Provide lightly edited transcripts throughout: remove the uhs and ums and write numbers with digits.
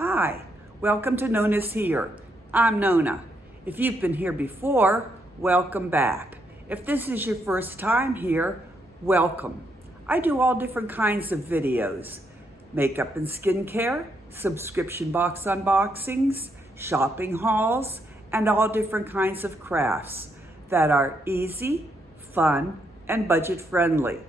Hi, welcome to Nona's Here. I'm Nona. If you've been here before, welcome back. If this is your first time here, welcome. I do all different kinds of videos. Makeup and skincare, subscription box unboxings, shopping hauls, and all different kinds of crafts that are easy, fun, and budget friendly.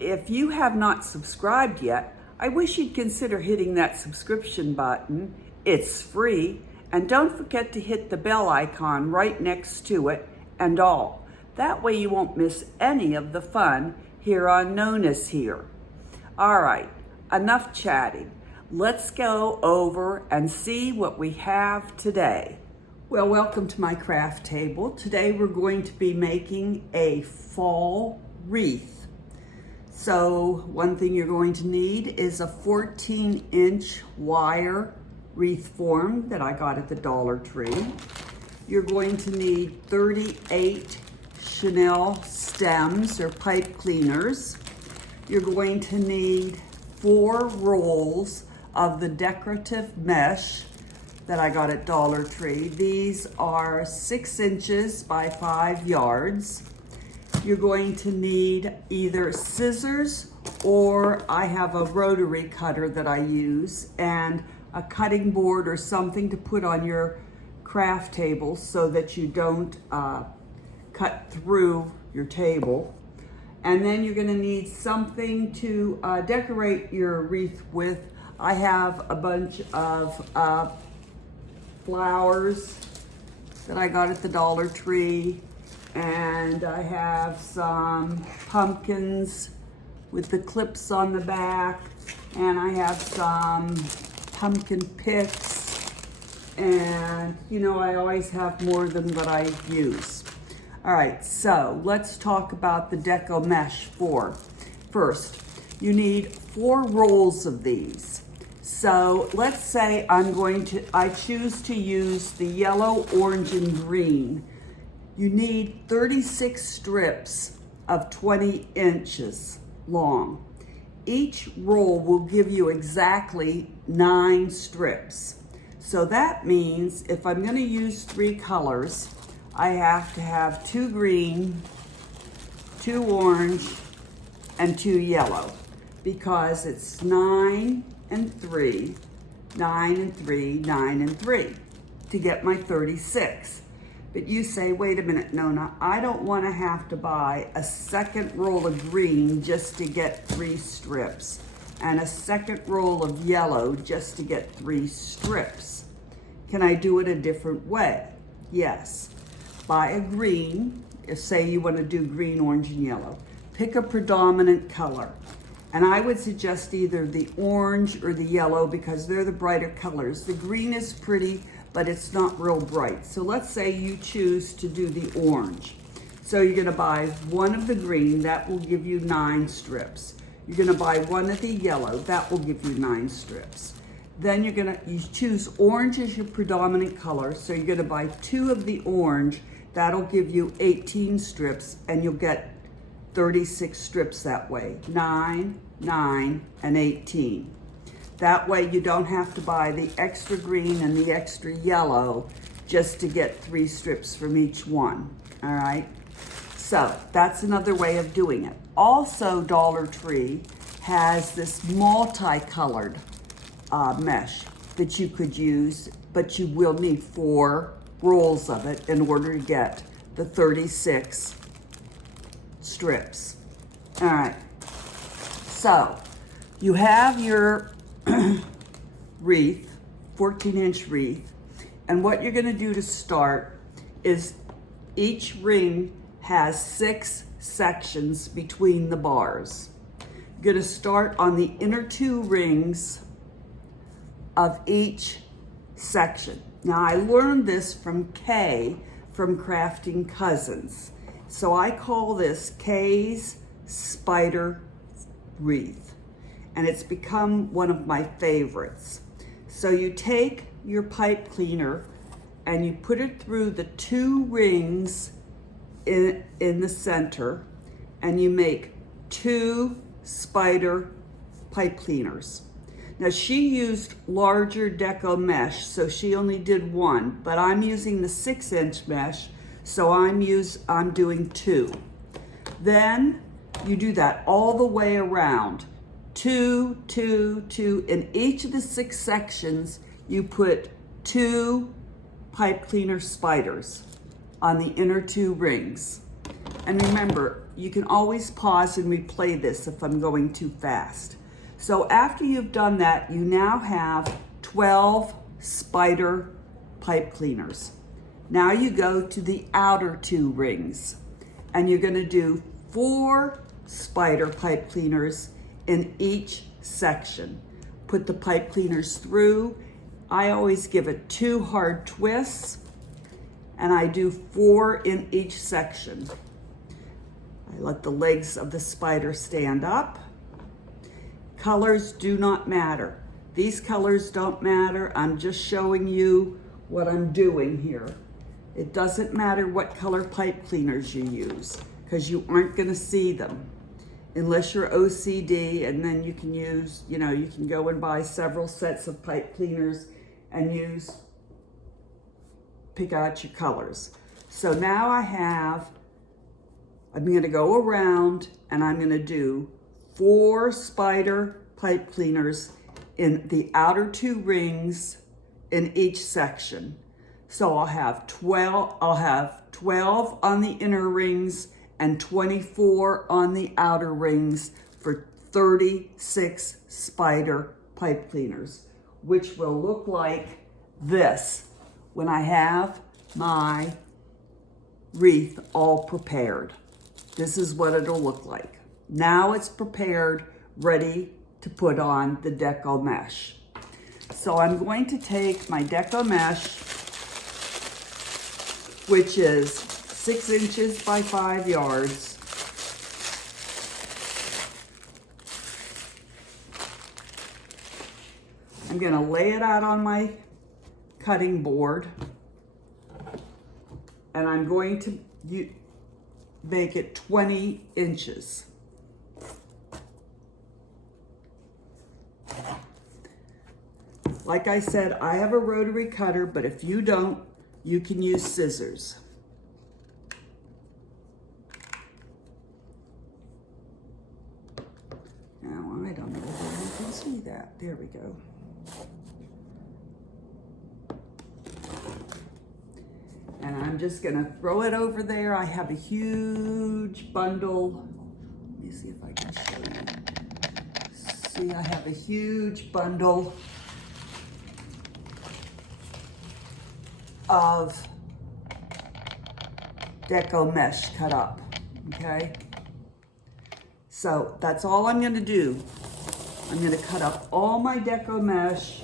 If you have not subscribed yet, I wish you'd consider hitting that subscription button. It's free, and don't forget to hit the bell icon right next to it and all. That way you won't miss any of the fun here on Nona's Here. All right, enough chatting. Let's go over and see what we have today. Well, welcome to my craft table. Today we're going to be making a fall wreath. So one thing you're going to need is a 14-inch wire wreath form that I got at the Dollar Tree. You're going to need 38 chenille stems or pipe cleaners. You're going to need 4 rolls of the decorative mesh that I got at Dollar Tree. These are 6 inches by 5 yards. You're going to need either scissors, or I have a rotary cutter that I use, and a cutting board or something to put on your craft table so that you don't cut through your table. And then you're going to need something to decorate your wreath with. I have a bunch of flowers that I got at the Dollar Tree. And I have some pumpkins with the clips on the back, and I have some pumpkin picks, and you know, I always have more than what I use. All right, so let's talk about the Deco Mesh first. You need 4 rolls of these. So let's say I choose to use the yellow, orange, and green. You need 36 strips of 20 inches long. Each roll will give you exactly 9 strips. So that means if I'm going to use 3 colors, I have to have 2 green, 2 orange, and 2 yellow, because it's 9 and 3, 9 and 3, 9 and 3 to get my 36. But you say, wait a minute, Nona, I don't want to have to buy a second roll of green just to get 3 strips, and a second roll of yellow just to get 3 strips. Can I do it a different way? Yes. Buy a green, if say you want to do green, orange, and yellow. Pick a predominant color. And I would suggest either the orange or the yellow because they're the brighter colors. The green is pretty, but it's not real bright. So let's say you choose to do the orange. So you're gonna buy 1 of the green, that will give you 9 strips. You're gonna buy 1 of the yellow, that will give you 9 strips. Then you choose orange as your predominant color, so you're gonna buy 2 of the orange, that'll give you 18 strips, and you'll get 36 strips that way. 9, 9, and 18. That way you don't have to buy the extra green and the extra yellow just to get 3 strips from each one, all right? So that's another way of doing it. Also, Dollar Tree has this multicolored mesh that you could use, but you will need 4 rolls of it in order to get the 36 strips. All right, so you have your wreath, 14-inch wreath, and what you're gonna do to start is each ring has 6 sections between the bars. You're gonna start on the inner 2 rings of each section. Now I learned this from Kay from Crafting Cousins. So I call this Kay's Spider Wreath, and it's become one of my favorites. So you take your pipe cleaner and you put it through the 2 rings in the center, and you make 2 spider pipe cleaners. Now she used larger Deco Mesh, so she only did one, but I'm using the 6-inch mesh, so I'm doing 2. Then you do that all the way around. 2, 2, 2. In each of the 6 sections, you put 2 pipe cleaner spiders on the inner 2 rings. And remember, you can always pause and replay this if I'm going too fast. So after you've done that, you now have 12 spider pipe cleaners. Now you go to the outer 2 rings, and you're gonna do 4 spider pipe cleaners in each section. Put the pipe cleaners through. I always give it 2 hard twists, and I do 4 in each section. I let the legs of the spider stand up. Colors do not matter. These colors don't matter. I'm just showing you what I'm doing here. It doesn't matter what color pipe cleaners you use, because you aren't gonna see them unless you're OCD, and then you can use, you can go and buy several sets of pipe cleaners and pick out your colors. So now I'm gonna go around and I'm gonna do 4 spider pipe cleaners in the outer 2 rings in each section. So I'll have 12 on the inner rings and 24 on the outer rings for 36 spider pipe cleaners, which will look like this when I have my wreath all prepared. This is what it'll look like. Now it's prepared, ready to put on the Deco Mesh. So I'm going to take my Deco Mesh, which is 6 inches by 5 yards. I'm gonna lay it out on my cutting board, and I'm going to make it 20 inches. Like I said, I have a rotary cutter, but if you don't, you can use scissors. Now, I don't know if you can see that. There we go. And I'm just gonna throw it over there. I have a huge bundle. Let me see if I can show you. See, I have a huge bundle of Deco Mesh cut up, okay? So that's all I'm gonna do. I'm gonna cut up all my Deco Mesh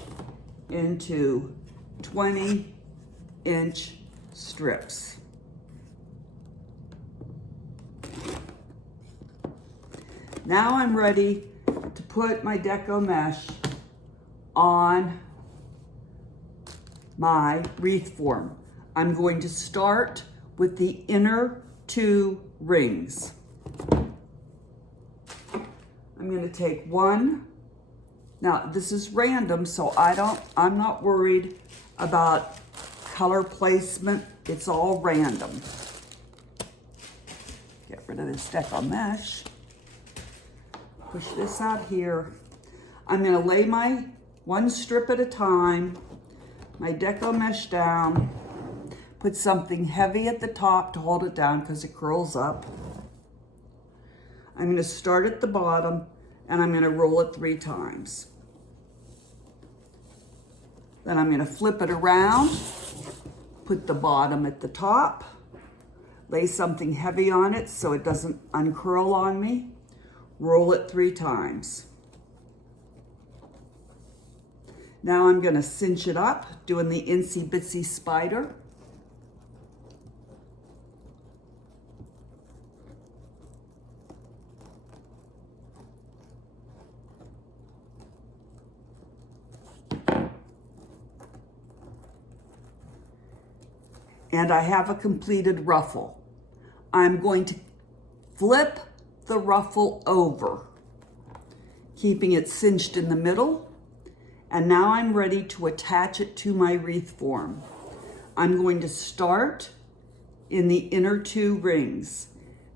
into 20-inch strips. Now I'm ready to put my Deco Mesh on my wreath form. I'm going to start with the inner 2 rings. I'm going to take one. Now this is random, so I'm not worried about color placement. It's all random. Get rid of this Deco Mesh. Push this out here. I'm going to lay my 1 strip at a time, my Deco Mesh down, put something heavy at the top to hold it down because it curls up. I'm going to start at the bottom and I'm going to roll it 3 times. Then I'm going to flip it around, put the bottom at the top, lay something heavy on it so it doesn't uncurl on me, roll it 3 times. Now I'm going to cinch it up, doing the Insy Bitsy spider. And I have a completed ruffle. I'm going to flip the ruffle over, keeping it cinched in the middle. And now I'm ready to attach it to my wreath form. I'm going to start in the inner 2 rings,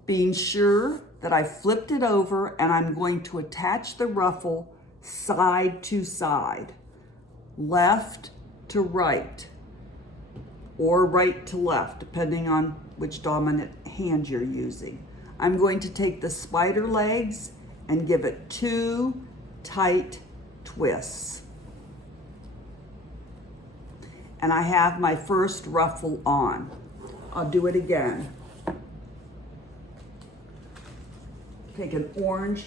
being sure that I flipped it over, and I'm going to attach the ruffle side to side, left to right, or right to left, depending on which dominant hand you're using. I'm going to take the spider legs and give it 2 tight twists. And I have my first ruffle on. I'll do it again. Take an orange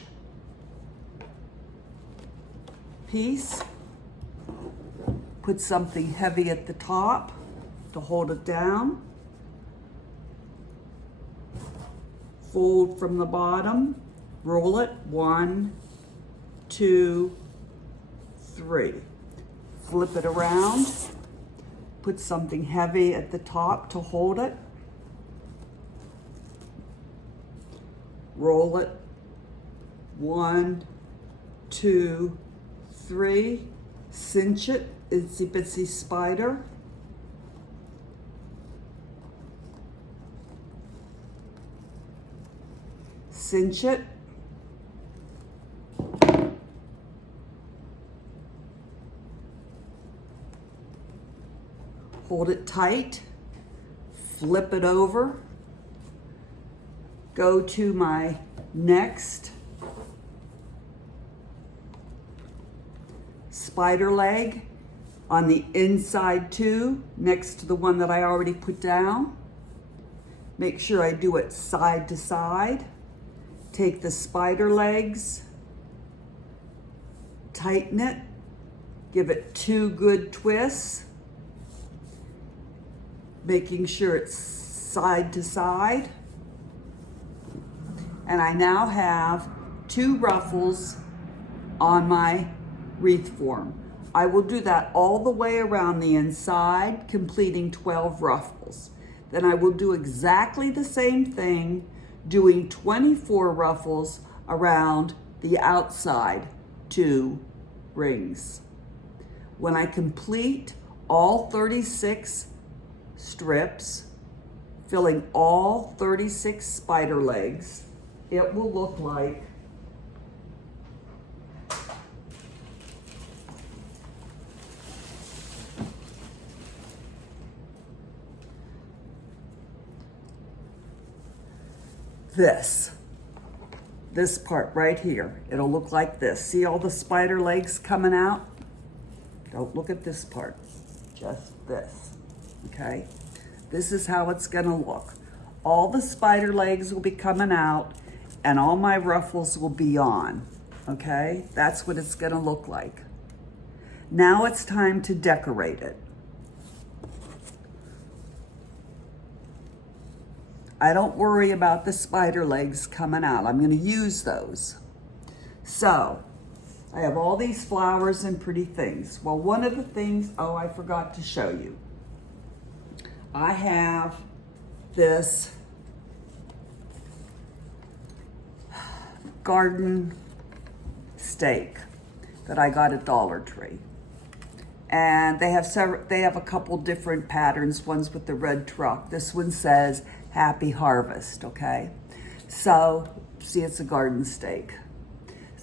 piece, put something heavy at the top to hold it down, fold from the bottom, roll it, 1, 2, 3. Flip it around, put something heavy at the top to hold it, roll it, 1, 2, 3, cinch it, itsy bitsy spider. Cinch it. Hold it tight, flip it over, go to my next spider leg on the inside 2, next to the one that I already put down. Make sure I do it side to side. Take the spider legs, tighten it, give it 2 good twists, making sure it's side to side. And I now have 2 ruffles on my wreath form. I will do that all the way around the inside, completing 12 ruffles. Then I will do exactly the same thing, doing 24 ruffles around the outside 2 rings. When I complete all 36 strips, filling all 36 spider legs, it will look like this part right here. It'll look like this. See all the spider legs coming out? Don't look at this part, just this, okay? This is how it's gonna look. All the spider legs will be coming out and all my ruffles will be on, okay? That's what it's gonna look like. Now it's time to decorate it. I don't worry about the spider legs coming out. I'm gonna use those. So, I have all these flowers and pretty things. Well, one of the things, oh, I forgot to show you. I have this garden stake that I got at Dollar Tree. And they have a couple different patterns. One's with the red truck. This one says Happy Harvest, okay? So, see, it's a garden stake.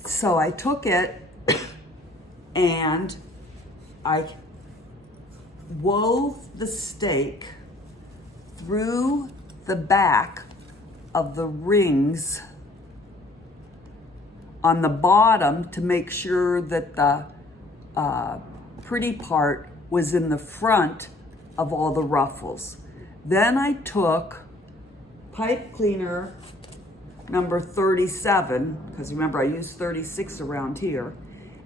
So I took it and I wove the stake through the back of the rings on the bottom to make sure that the pretty part was in the front of all the ruffles. Then I took pipe cleaner number 37, because remember I used 36 around here,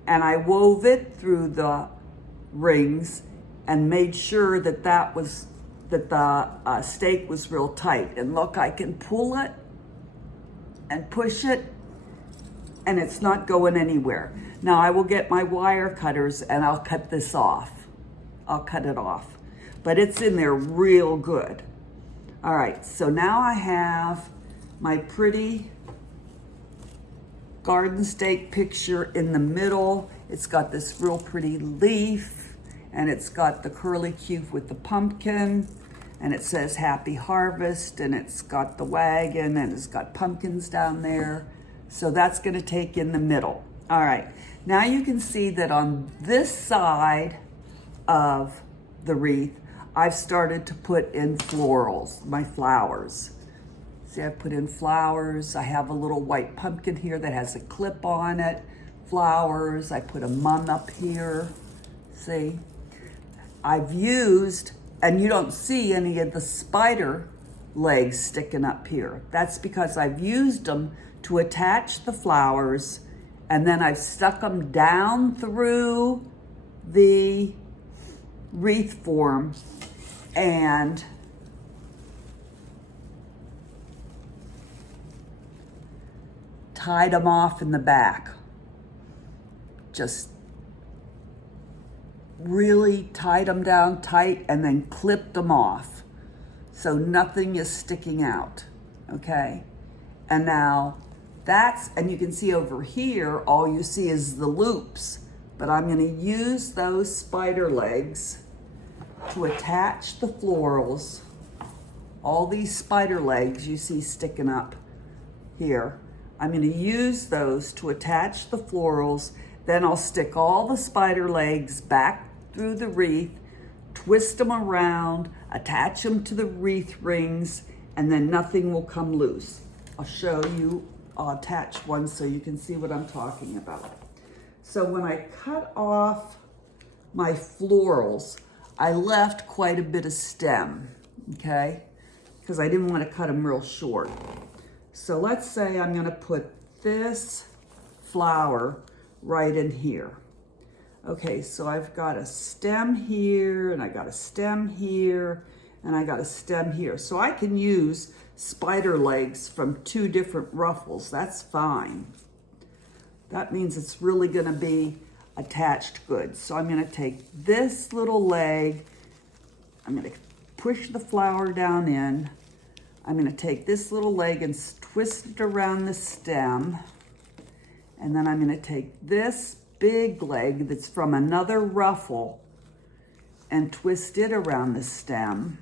and I wove it through the rings and made sure that the stake was real tight. And look, I can pull it and push it and it's not going anywhere. Now I will get my wire cutters and I'll cut this off. I'll cut it off, but it's in there real good. All right, so now I have my pretty garden stake picture in the middle. It's got this real pretty leaf, and it's got the curlicue with the pumpkin, and it says Happy Harvest, and it's got the wagon, and it's got pumpkins down there. So that's gonna take in the middle. All right, now you can see that on this side of the wreath, I've started to put in florals, my flowers. See, I put in flowers. I have a little white pumpkin here that has a clip on it. Flowers, I put a mum up here. See, I've used, and you don't see any of the spider legs sticking up here. That's because I've used them to attach the flowers, and then I've stuck them down through the wreath form and tied them off in the back. Just really tied them down tight and then clipped them off so nothing is sticking out, okay? And now and you can see over here, all you see is the loops, but I'm gonna use those spider legs to attach the florals. All these spider legs you see sticking up here, I'm gonna use those to attach the florals. Then I'll stick all the spider legs back through the wreath, twist them around, attach them to the wreath rings, and then nothing will come loose. I'll show you, I'll attach one so you can see what I'm talking about. So when I cut off my florals, I left quite a bit of stem, okay? Because I didn't want to cut them real short. So let's say I'm gonna put this flower right in here. Okay, so I've got a stem here, and I got a stem here, and I got a stem here. So I can use spider legs from 2 different ruffles. That's fine. That means it's really gonna be attached good. So I'm gonna take this little leg, I'm gonna push the flower down in, I'm gonna take this little leg and twist it around the stem, and then I'm gonna take this big leg that's from another ruffle and twist it around the stem.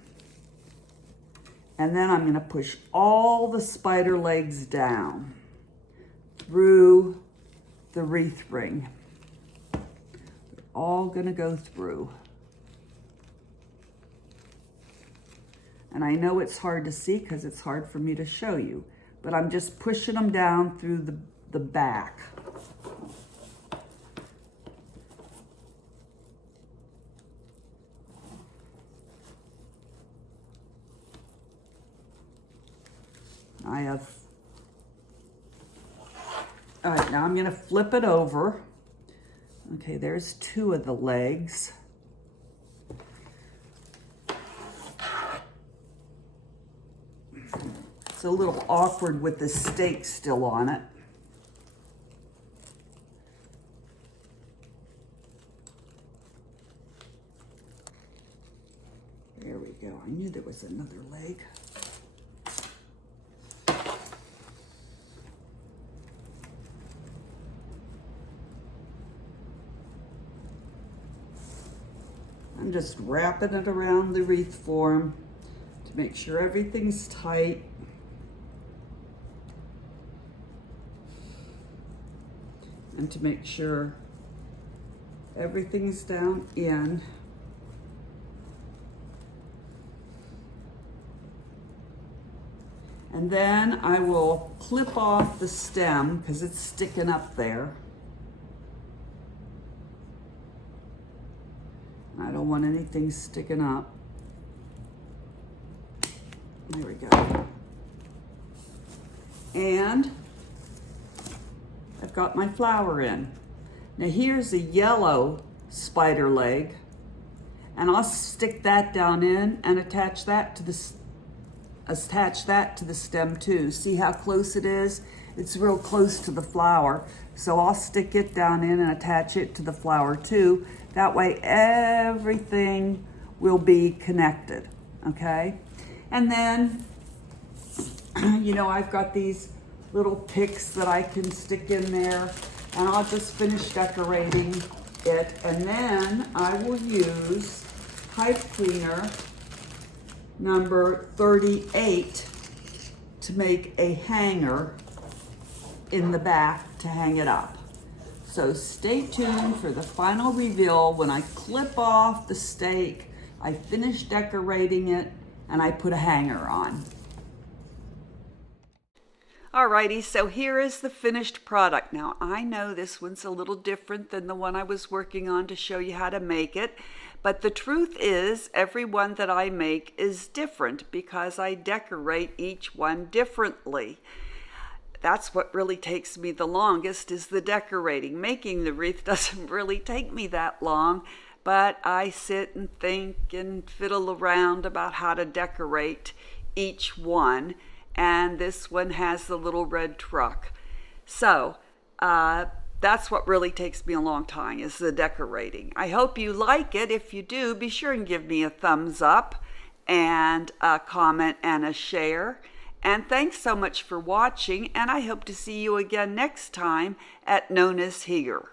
And then I'm gonna push all the spider legs down through the wreath ring. They're all gonna go through. And I know it's hard to see because it's hard for me to show you, but I'm just pushing them down through the back. All right, now I'm gonna flip it over. Okay, there's 2 of the legs. It's a little awkward with the stake still on it. There we go. I knew there was another leg. I'm just wrapping it around the wreath form to make sure everything's tight. And to make sure everything's down in. And then I will clip off the stem because it's sticking up there. I don't want anything sticking up. There we go. And I've got my flower in. Now here's a yellow spider leg, and I'll stick that down in and attach that to the stem too. See how close it is? It's real close to the flower. So I'll stick it down in and attach it to the flower too. That way everything will be connected, okay? And then, you know, I've got these little picks that I can stick in there, and I'll just finish decorating it, and then I will use pipe cleaner number 38 to make a hanger in the back to hang it up. So stay tuned for the final reveal when I clip off the stake, I finish decorating it, and I put a hanger on. Alrighty, so here is the finished product. Now I know this one's a little different than the one I was working on to show you how to make it, but the truth is every one that I make is different because I decorate each one differently. That's what really takes me the longest, is the decorating. Making the wreath doesn't really take me that long, but I sit and think and fiddle around about how to decorate each one. And this one has the little red truck. So that's what really takes me a long time, is the decorating. I hope you like it. If you do, be sure and give me a thumbs up and a comment and a share. And thanks so much for watching, and I hope to see you again next time at Nona's Here.